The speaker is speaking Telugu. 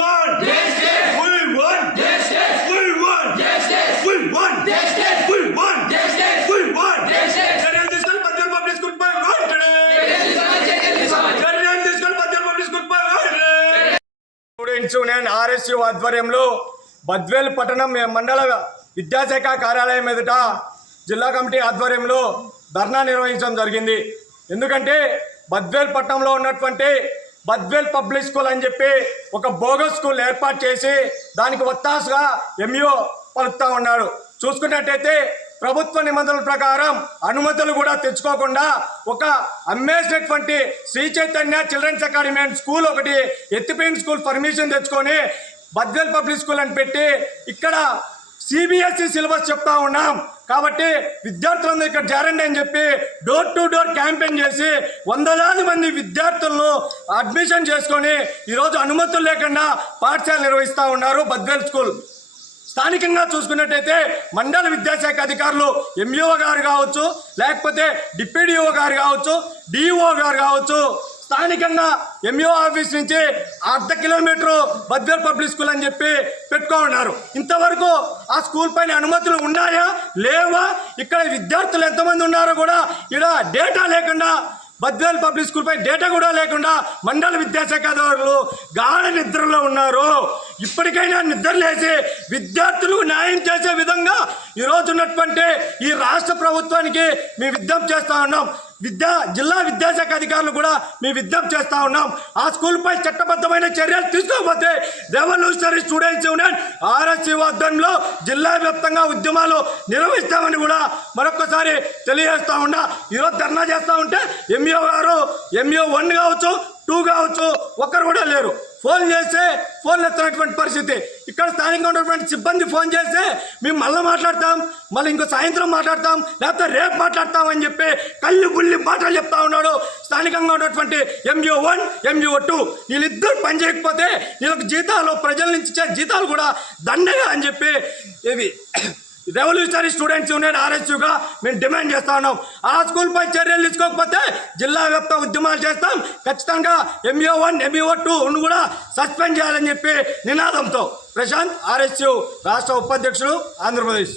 won! Yes, yes! We won! Yes, yes! We won! Yes, yes! We won! Yes, yes! We won! Yes, yes! We won! Yes, yes! నేను ఆర్ఎస్యు ఆధ్వర్యంలో బద్వేల్ పట్టణం మండల విద్యాశాఖ కార్యాలయం ఎదుట జిల్లా కమిటీ ఆధ్వర్యంలో ధర్నా నిర్వహించడం జరిగింది ఎందుకంటే బద్వేల్ పట్టణంలో ఉన్నటువంటి బద్వేల్ పబ్లిక్ స్కూల్ అని చెప్పి ఒక బోగస్ స్కూల్ ఏర్పాటు చేసి దానికి వత్తాసుగా ఎంఈఓ పలుకుతా ఉన్నాడు చూసుకున్నట్టయితే ప్రభుత్వ నిబంధనల ప్రకారం అనుమతులు కూడా తెచ్చుకోకుండా ఒక అమ్మేసినటువంటి Sri Chaitanya children's academy and school ఒకటి ఎత్తిపోయిన స్కూల్ పర్మిషన్ తెచ్చుకొని బద్వేల్ పబ్లిక్ స్కూల్ అని పెట్టి ఇక్కడ సిబిఎస్ఈ సిలబస్ చెప్తా ఉన్నాం. కాబట్టి విద్యార్థులందరూ ఇక్కడ చేరండి అని చెప్పి డోర్ టు డోర్ క్యాంపెయిన్ చేసి వందలాది మంది విద్యార్థులను అడ్మిషన్ చేసుకొని ఈరోజు అనుమతులు లేకుండా పాఠశాల నిర్వహిస్తూ ఉన్నారు బద్వేల్ స్కూల్. స్థానికంగా చూసుకున్నట్టయితే మండల విద్యాశాఖ అధికారులు ఎంఈఓ గారు కావచ్చు లేకపోతే డిప్యూడిఓ గారు కావచ్చు డిఓ గారు కావచ్చు స్థానికంగా ఎంఈఓ ఆఫీస్ నుంచి అర్ధ కిలోమీటర్ బద్వేల్ పబ్లిక్ స్కూల్ అని చెప్పి పెట్టుకో ఉన్నారు. ఇంతవరకు ఆ స్కూల్ పైన అనుమతులు ఉన్నాయా? లేవా? ఇక్కడ విద్యార్థులు ఎంతమంది ఉన్నారో కూడా ఇక్కడ డేటా లేకుండా బద్వేల్ పబ్లిక్ స్కూల్ పై డేటా కూడా లేకుండా మండల విద్యాశాఖ అధికారులు గాఢ నిద్రలో ఉన్నారు. ఇప్పటికైనా నిద్ర లేచి విద్యార్థులకు న్యాయం చేసే విధంగా ఈరోజు ఉన్నటువంటి ఈ రాష్ట్ర ప్రభుత్వానికి మేము విజ్ఞప్తి చేస్తా ఉన్నాం. విద్యా జిల్లా విద్యాశాఖ అధికారులు కూడా మేము విజ్ఞప్తి చేస్తూ ఉన్నాం. ఆ స్కూల్పై చట్టబద్ధమైన చర్యలు తీసుకోకపోతే రెవల్యూషనరీ స్టూడెంట్స్ యూనియన్ ఆర్ఎస్సీ ఆధ్వర్యంలో జిల్లా వ్యాప్తంగా ఉద్యమాలు నిర్వహిస్తామని కూడా మరొకసారి తెలియజేస్తూ ఉన్నా. ఈరోజు ధర్నా చేస్తా ఉంటే ఎంఈఓ గారు ఎంఈఓ వన్ కావచ్చు టూ కావచ్చు ఒక్కరు కూడా లేరు. ఫోన్ చేస్తే ఫోన్లు ఎత్తినటువంటి పరిస్థితి. ఇక్కడ స్థానికంగా ఉన్నటువంటి సిబ్బంది ఫోన్ చేస్తే మేము మళ్ళీ మాట్లాడతాం మళ్ళీ ఇంకో సాయంత్రం మాట్లాడతాం లేకపోతే రేపు మాట్లాడతాం అని చెప్పి కళ్ళు బుల్లి మాటలు చెప్తా ఉన్నాడు స్థానికంగా ఉన్నటువంటి ఎంజిఓ వన్ ఎంజిఓ టూ వీళ్ళిద్దరు పని చేయకపోతే వీళ్ళకి జీతాలు ప్రజల నుంచి ఇచ్చే జీతాలు కూడా దండగా అని చెప్పి ఇవి రెవల్యూషనరీ స్టూడెంట్స్ యూనియన్ ఆర్ఎస్యుగా మేము డిమాండ్ చేస్తా ఉన్నాం. ఆ స్కూల్పై చర్యలు తీసుకోకపోతే జిల్లా వ్యాప్త ఉద్యమాలు చేస్తాం. ఖచ్చితంగా ఎంఈఓ వన్ ఎంఈఓ టూ కూడా సస్పెండ్ చేయాలని చెప్పి నినాదంతో ప్రశాంత్ ఆర్ఎస్యు రాష్ట్ర ఉపాధ్యక్షుడు ఆంధ్రప్రదేశ్.